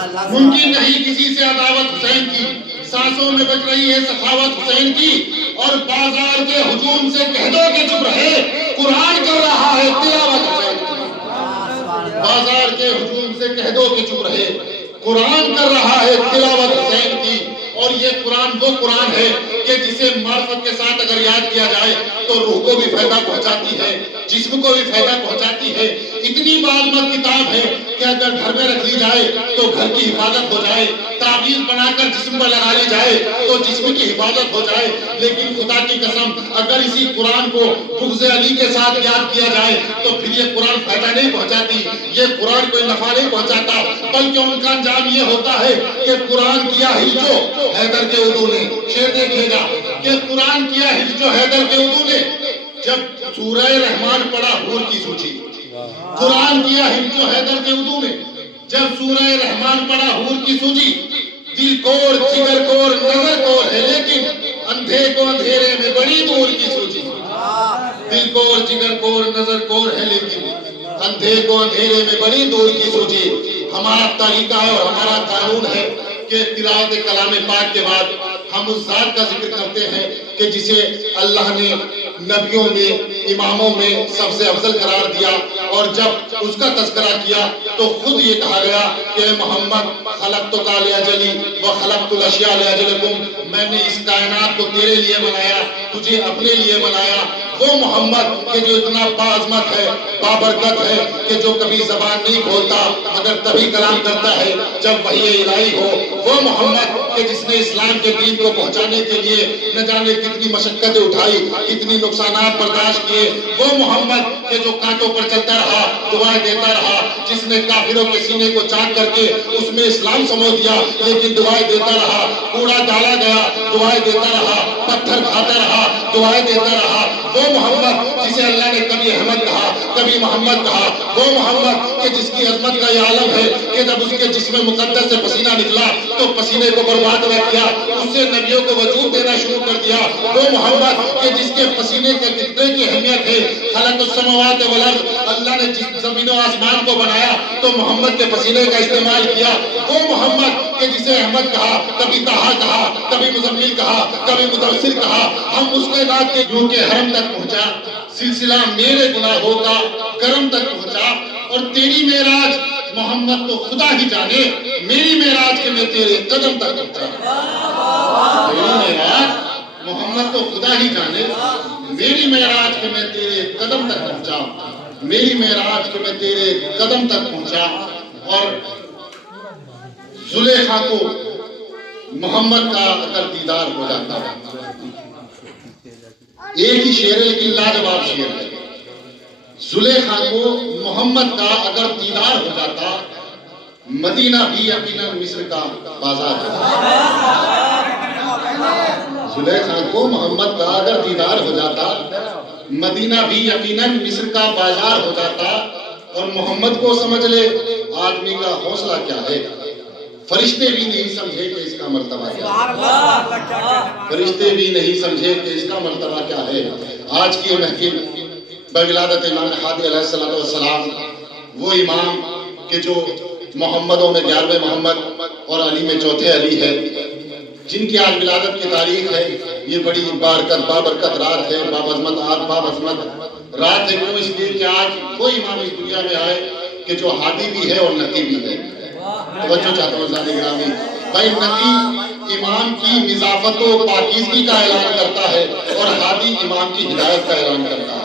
ممکن نہیں کسی سے عداوت حسین کی، سانسوں میں بچ رہی ہے سخاوت حسین کی، اور بازار کے ہجوم سے کہہ دو کہ چپ رہے، قرآن کر رہا ہے تلاوت حسین کی۔ بازار کے ہجوم سے کہہ دو کہ چپ رہے، قرآن کر رہا ہے تلاوت حسین کی۔ اور یہ قرآن وہ قرآن ہے کہ جسے معرفت کے ساتھ اگر یاد کیا جائے تو روح کو بھی فائدہ پہنچاتی ہے، جسم کو بھی فائدہ پہنچاتی ہے۔ اتنی بازمت کتاب ہے کہ اگر گھر میں رکھ لی جائے تو گھر کی حفاظت ہو جائے، تعویذ بنا کر جسم پر لگا لی جائے تو جسم کی حفاظت ہو جائے۔ لیکن خدا کی قسم اگر اسی قرآن کو بغض علی کے ساتھ یاد کیا جائے تو پھر یہ قرآن فائدہ نہیں پہنچاتی، یہ قرآن کوئی نفع نہیں پہنچاتا، بلکہ ان کا انجام یہ ہوتا ہے کہ قرآن کیا ہجو حیدر کے اردو نے، شعر دیکھیے گا کہ قرآن کیا ہجو حیدر کے اردو نے، جب سورہ رحمان پڑھا حور کی سوچی۔ قرآن کیا ہجو حیدر کے اردو نے، جب سورہ رحمان پڑھا حور کی سوچی۔ دل کور جگر کور نظر کور ہے لیکن اندھے کو اندھیرے میں بڑی دور کی سوچی۔ دل کور جگر کور نظر کور ہے لیکن اندھے کو اندھیرے میں بڑی دور کی سوچی۔ ہمارا طریقہ ہے اور ہمارا قانون ہے کہ تلاوت کلام پاک کے بعد ہم اس ذات کا ذکر کرتے ہیں کہ جسے اللہ نے نبیوں میں اماموں میں سب سے افضل قرار دیا، اور جب اس کا تذکرہ کیا تو خود یہ کہا گیا کہ محمد خلقتک لأجلی وخلقت الاشیاء لأجلکم، میں نے اس کائنات کو تیرے لیے بنایا، تجھے اپنے لیے بنایا۔ وہ محمد کہ جو اتنا باعظمت ہے، بابرکت ہے، کہ جو کبھی زبان نہیں کھولتا مگر تبھی کلام کرتا ہے جب وحی الہی ہو۔ وہ محمد کہ جس نے اسلام کے دین کو پہنچانے کے لیے نہ جانے کتنی مشقتیں اٹھائی، کتنی نقصانات برداشت کیے۔ وہ محمد کہ جو کانٹوں پر چلتا رہا، دعائیں دیتا رہا، جس نے کافروں کے سینے کو چاک کر کے اس میں اسلام سمو دیا لیکن دعائیں دیتا رہا، کوڑا ڈالا گیا دعائیں دیتا رہا، پتھر کھاتا رہا دعائیں دیتا رہا۔ وہ محمد جسے اللہ نے کبھی احمد کہا کبھی محمد کہا۔ وہ محمد کہ جس کی عظمت کا یہ عالم ہے کہ جب اس کے جسم مقدس سے پسینہ نکلا تو پسینے کو برباد نہ کیا، اس سے نبیوں کو وجود دینا شروع کر دیا۔ وہ محمد کہ جس کے پسینے کے قطرے کی اہمیت ہے، خلق السماوات والارض، اللہ نے جس زمین و آسمان کو بنایا تو محمد کے پسینے کا استعمال کیا۔ وہ محمد کہ جسے احمد کہا، کبھی طہا کہا، کبھی مزمل کہا، کبھی مدثر کہا۔ ہم اس کے بعد کے جو کہ حرم تک پہنچا، سلسلہ میرے گناہوں کا کرم تک پہنچا، اور تیری معراج محمد تو خدا ہی جانے، میری معراج کے میں تیرے قدم تک پہنچا۔ تیری معراج محمد تو خدا ہی جانے، میری معراج کے میں تیرے قدم تک پہنچا، میری معراج کے میں تیرے قدم تک پہنچا۔ اور زلیخا کو محمد کا اگر دیدار ہو جاتا ہے، ایک ہی شعر ہے لیکن لاجواب شعر ہے۔ زلیخا کو محمد کا اگر دیدار ہو جاتا، مدینہ بھی یقیناً مصر کا بازار ہے۔ زلیخا کو محمد کا اگر دیدار ہو جاتا، مدینہ بھی یقیناً مصر کا بازار ہو جاتا۔ اور محمد کو سمجھ لے آدمی کا حوصلہ کیا ہے، فرشتے بھی نہیں سمجھے کہ اس کا مرتبہ کیا ہے، فرشتے بھی نہیں سمجھے کہ اس کا مرتبہ کیا ہے۔ آج کی محفل بولادت امام ہادی علیہ السلام، وہ امام کہ جو محمدوں میں 11ویں محمد اور علی میں چوتھے علی ہے، جن کی آج ولادت کی تاریخ ہے۔ یہ بڑی بابرکت رات ہے، بابعظمت رات ہے۔ کیوں؟ اس لیے کہ آج کوئی امام اس دنیا میں آئے کہ جو ہادی بھی ہے اور نقی بھی ہے۔ توجہ چاہتا ہوں ذات گرامی، بھائی نقی امام کی نظافت و پاکیزگی کا اعلان کرتا ہے اور ہادی امام کی ہدایت کا اعلان کرتا ہے۔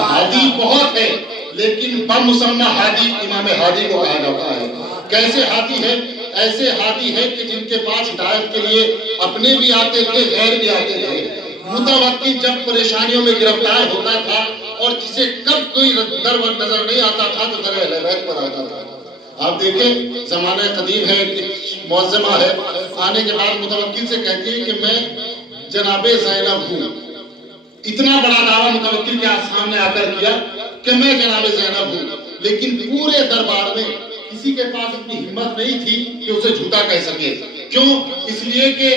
ہادی بہت ہے لیکن بمسمى ہادی امام ہادی کو کہا جاتا ہے۔ کیسے ہادی ہے؟ ایسے ہادی ہے کہ جن کے پاس ہدایت کے لیے اپنے بھی آتے تھے، غیر بھی آتے تھے۔ متوقع جب پریشانیوں میں گرفتار ہوتا تھا اور جسے کب کوئی در نظر نہیں آتا تھا تو در اہل بیت پر آتا تھا۔ آپ دیکھیں زمانہ قدیم ہے، معظمہ ہے، آنے کے بعد متوکل سے کہتی ہے کہ میں جناب زینب ہوں۔ اتنا بڑا دعویٰ متوکل کے سامنے آ کر کیا کہ میں جناب زینب ہوں، لیکن پورے دربار میں کسی کے پاس اتنی ہمت نہیں تھی کہ اسے جھوٹا کہہ سکے۔ کیوں؟ اس لیے کہ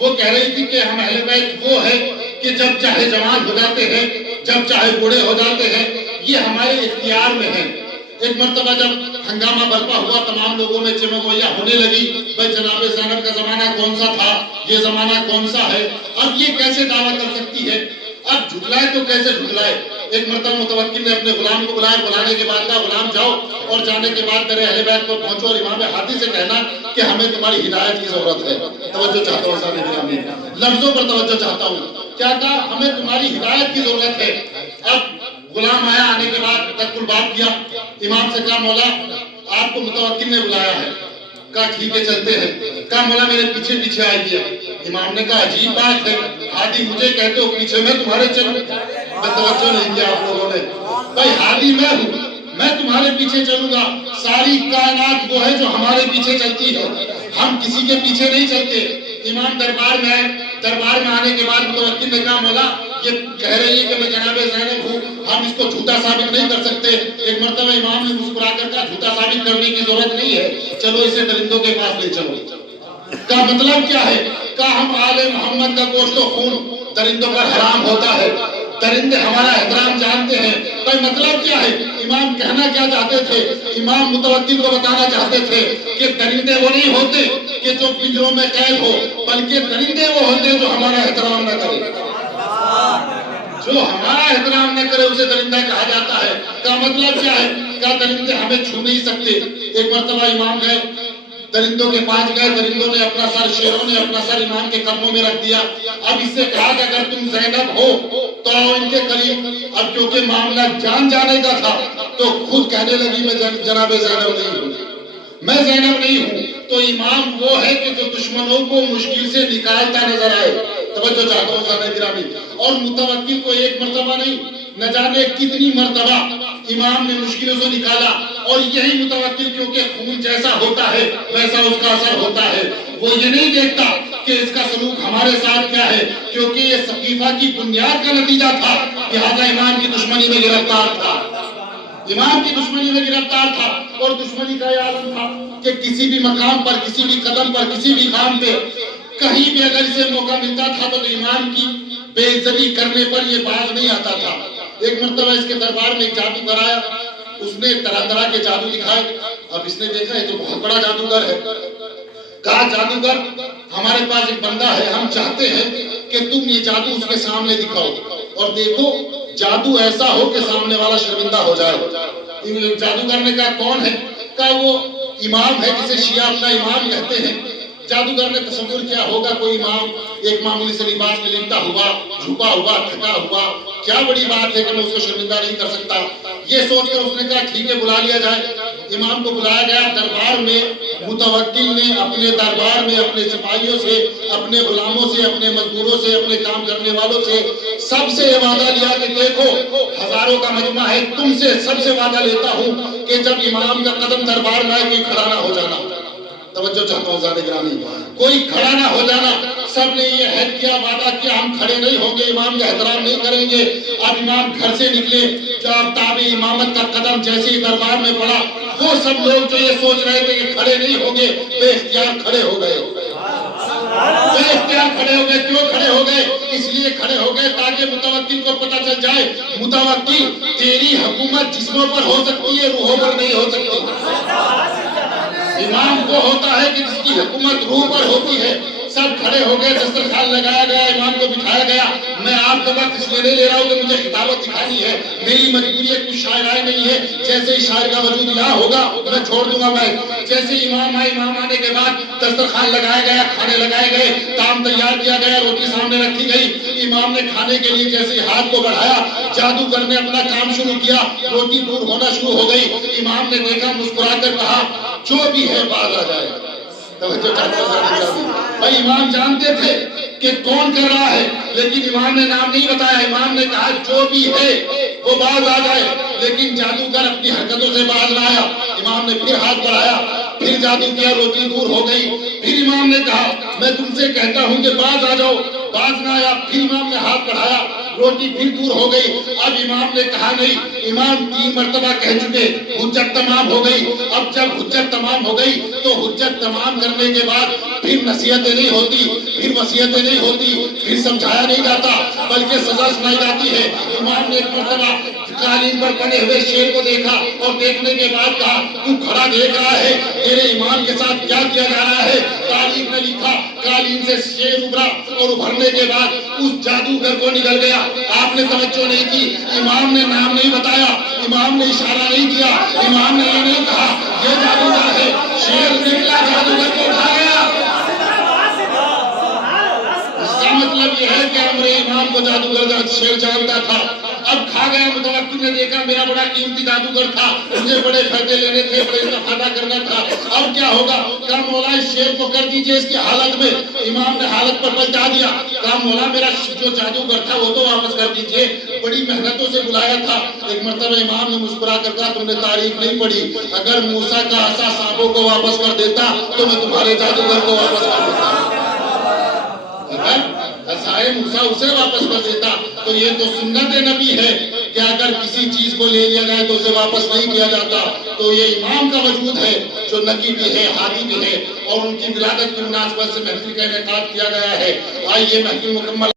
وہ کہہ رہی تھی کہ ہم اہل بیت وہ ہے کہ جب چاہے جوان ہو جاتے ہیں، جب چاہے بوڑھے ہو جاتے ہیں، یہ ہمارے اختیار میں ہے۔ ایک مرتبہ جب ہنگامہ برپا ہوا، تمام لوگوں میں چمگویا ہونے لگی، بھائی جناب زینب کا زمانہ کون سا تھا، یہ زمانہ کون سا ہے، اب یہ کیسے دعویٰ کر سکتی ہے، اب جھٹلائے تو کیسے جھٹلائے۔ ایک مرتبہ متوکل نے اپنے غلام کو بلایا، بلانے کے بعد کہا غلام جاؤ اور جانے کے بعد میرے اہل بیت پر پہنچو اور امام ہادی سے کہنا کہ ہمیں تمہاری ہدایت کی ضرورت ہے۔ توجہ چاہتا ہوں سامنے گرامی، لفظوں پر توجہ چاہتا ہوں، کیا کہا، ہمیں تمہاری ہدایت کی ضرورت ہے۔ اب غلام آیا، آنے کے بعد تک بات کیا، امام سے کہا مولا آپ کو متوکل نے بلایا ہے، کہا ٹھیک ہے چلتے ہیں، کہا مولا میرے پیچھے پیچھے آئیے۔ امام نے کہا عجیب بات ہے، ہادی مجھے کہتے ہو پیچھے میں تمہارے چلوں، توجہ نہیں کیا آپ لوگوں نے، بھائی ہادی میں ہوں، میں تمہارے پیچھے چلوں گا، ساری کائنات وہ ہے جو ہمارے پیچھے چلتی ہے، ہم کسی کے پیچھے نہیں چلتے۔ امام دربار میں آئے، دربار میں آنے کے بعد متوکل نے کہا مولا یہ کہہ رہی ہے کہ میں جناب زینب ہوں، ہم اس کو جھوٹا ثابت نہیں کر سکتے۔ ایک مرتبہ امام نے مسکرا کر کہا جھوٹا ثابت کرنے کی ضرورت نہیں ہے، چلو اسے درندوں کے پاس لے چلو۔ کا مطلب کیا ہے، کہ ہم آل محمد کا گوشت و خون درندوں پر حرام ہوتا ہے، درندے ہمارا احترام جانتے ہیں۔ بھائی مطلب کیا ہے، امام کہنا کیا چاہتے تھے، امام متوکل کو بتانا چاہتے تھے کہ درندے وہ نہیں ہوتے کہ جو پنجروں میں قید ہو، بلکہ درندے وہ ہوتے جو ہمارا احترام نہ کرے، جو ہمارا احترام نہ کرے اسے درندہ کہا جاتا ہے۔ کا مطلب کیا ہے، کہ درندے ہمیں چھو نہیں سکتے۔ ایک مرتبہ امام گئے، درندوں کے پاس گئے، درندوں نے اپنا سر، شیروں نے اپنا سر امام کے قدموں میں رکھ دیا۔ اب اس سے کہا کہ اگر تم زینب ہو تو ان کے قریب۔ اب کیونکہ معاملہ جان جانے کا تھا تو خود کہنے لگی میں جناب زینب نہیں ہوں، میں زینب نہیں ہوں۔ تو امام وہ ہے کہ جو دشمنوں کو مشکل سے نکالتا نظر آئے۔ توجہ چاہتا ہوں سامنے گرامی، اور متوکل کو ایک مرتبہ نہیں نہ جانے کتنی مرتبہ امام نے مشکلوں سے نکالا، اور یہی متوکل کیونکہ خون جیسا ہوتا ہے ویسا اس کا اثر ہوتا ہے، وہ یہ نہیں دیکھتا کہ اس کا سلوک ہمارے ساتھ کیا ہے، کیونکہ یہ سقیفہ کی بنیاد کا نتیجہ تھا، لہذا امام کی دشمنی میں گرفتار تھا، امام کی دشمنی میں گرفتار تھا۔ اور دشمنی کا یہ عالم تھا کہ کسی بھی مقام پر، کسی بھی قدم پر، کسی بھی کام پہ کہیں بھی اگر اسے موقع ملتا تھا تو امام کی بے عزتی کرنے پر یہ باز نہیں آتا تھا۔ ایک مرتبہ اس کے دربار میں ایک جادوگر آیا، اس نے طرح طرح کے جادو دکھائے۔ اب اس نے دیکھا یہ تو بہت بڑا جادوگر ہے، کہا جادوگر ہمارے پاس ایک بندہ ہے، ہم چاہتے ہیں کہ تم یہ جادو اس کے سامنے دکھاؤ اور دیکھو جادو ایسا ہو کہ سامنے والا شرمندہ ہو جائے۔ جادوگر نے کہا کون ہے، کہا وہ امام ہے جسے شیعہ اپنا امام کہتے ہیں۔ جادوگر نے تصور کیا ہوگا کوئی امام ایک معمولی سے لباس میں لپٹا ہوا، جھکا ہوا، تھکا ہوا، کیا بڑی بات ہے کہ میں اس کو شرمندہ نہیں کر سکتا۔ یہ سوچ کر اس نے کہا ٹھیک ہے بلا لیا جائے۔ امام کو بلایا گیا دربار میں، متوکل نے اپنے دربار میں اپنے سپاہیوں سے، اپنے غلاموں سے، اپنے مزدوروں سے، اپنے کام کرنے والوں سے سب سے یہ وعدہ لیا کہ دیکھو ہزاروں کا مجمع ہے، تم سے سب سے وعدہ لیتا ہوں کہ جب امام کا قدم دربار میں آئے کوئی کھڑا نہ ہو جانا۔ توجہ چاہتا ہوں سادہ گرامی، کوئی کھڑا نہ ہو جانا۔ سب نے یہ عہد کیا، وعدہ کیا ہم کھڑے نہیں ہوں گے، امام کا احترام نہیں کریں گے۔ اب امام گھر سے نکلے، جب تابع امامت کا قدم جیسے ہی دربار میں پڑا، وہ سب لوگ جو یہ سوچ رہے تھے کہ کھڑے نہیں ہوں گے، بے اختیار کھڑے ہو گئے، بے اختیار کھڑے ہو گئے۔ کیوں کھڑے ہو گئے؟ اس لیے کھڑے ہو گئے تاکہ متوکل کو پتہ چل جائے متوکل تیری حکومت جسموں پر ہو سکتی ہے، روحوں پر نہیں ہو سکتی۔ امام وہ ہوتا ہے کہ جس کی حکومت روح پر ہوتی ہے۔ سب کھڑے ہو گئے، دسترخوان لگایا گیا، امام کو بٹھایا گیا۔ میں آپ کا وقت اس لیے نہیں لے رہا ہوں کہ مجھے خطابت دکھانی ہے، میری مجبوری ہے، کچھ شاعرائے نہیں ہے۔ جیسے ہی شاعر کا وجود یہاں ہوگا میں چھوڑ دوں گا میں۔ جیسے امام آئے، امام آنے کے بعد دسترخوان لگایا گیا، کھانے لگائے گئے، طعام تیار کیا گیا، روٹی سامنے رکھی گئی۔ امام نے کھانے کے لیے جیسے ہاتھ کو بڑھایا، جادوگر نے اپنا کام شروع کیا، روٹی دور ہونا شروع ہو گئی۔ امام نے دیکھا، مسکرا کر کہا جو بھی ہے باز آ جائے۔ بھائی امام جانتے تھے کہ کون کر رہا ہے، لیکن امام نے نام نہیں بتایا۔ امام نے کہا جو بھی ہے وہ باز آ جائے، لیکن جادوگر اپنی حرکتوں سے باز نہ آیا۔ امام نے پھر ہاتھ بڑھایا، پھر جادو کیا، روٹی دور ہو گئی۔ پھر امام نے کہا میں تم سے کہتا ہوں کہ باز آ جاؤ، باز نہ آیا۔ پھر امام نے ہاتھ بڑھایا، روٹی پھر دور ہو گئی. اب امام نے کہا نہیں, امام 3 مرتبہ کہہ چکے, حجت تمام ہو گئی. اب جب حجت تمام ہو گئی تو حجت تمام کرنے کے بعد پھر نصیحتیں نہیں ہوتی, پھر وصیتیں نہیں ہوتی, پھر سمجھایا نہیں جاتا, بلکہ سزا سنائی جاتی ہے. امام نے ایک مرتبہ قالین پر پڑے ہوئے شیر کو دیکھا اور دیکھنے کے بعد کہا, تو کھڑا دیکھ رہا ہے تیرے امام کے ساتھ کیا کیا جا رہا ہے؟ تاریخ نے لکھا قالین سے شیر ابھرا اور ابھرنے کے بعد اس جادوگر کو نگل گیا. آپ نے توجہ نہیں کی, امام نے نام نہیں بتایا, امام نے اشارہ نہیں کیا, امام نے یہ نہیں کہا یہ جادوگر ہے. شیر نکلا, جادوگر کو اٹھا گیا. اس کا مطلب یہ ہے کہ امر امام کو جادوگر شیر جانتا تھا. اب کھا گیا. متوکل نے دیکھا میرا بڑا قیمتی جادوگر تھا, مجھے بڑے فائدے لینے تھے, بڑے استفادہ کرنا تھا, اب کیا ہوگا؟ کہا مولا اس شیر کو کر دیجئے اس کی حالت میں. امام نے حالت پر پلٹا دیا. کہا مولا میرا جو جادوگر تھا وہ تو واپس کر دیجئے, بڑی محنتوں سے بلایا تھا. ایک مرتبہ امام نے مسکرا کر کہا تم نے تاریخ نہیں پڑھی, اگر موسیٰ کا عصا سانپوں کو واپس کر دیتا تو میں تمہارے جادوگر کو واپس کر دیتا. عصائے موسیٰ اسے واپس کر دیتا. تو یہ تو سنت نبی ہے کہ اگر کسی چیز کو لے لیا جائے تو اسے واپس نہیں کیا جاتا. تو یہ امام کا وجود ہے جو نبی بھی ہے, ہادی بھی ہے, اور ان کی ولادت کی مناسبت سے محفل کا انعقاد کیا گیا ہے. آئیے محفل مکمل.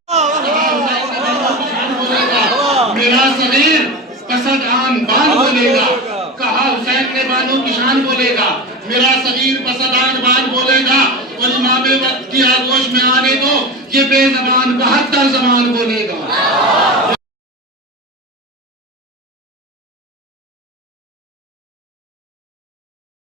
میرا صغیر قصد آن بان بولے گا, کہا حسین نے بانو کی شان بولے گا. میرا صغیر قصد آن بان بولے گا, اور امام وقت کی آگوش میں آنے دو, یہ بے زبان 72 زبان بولے گا.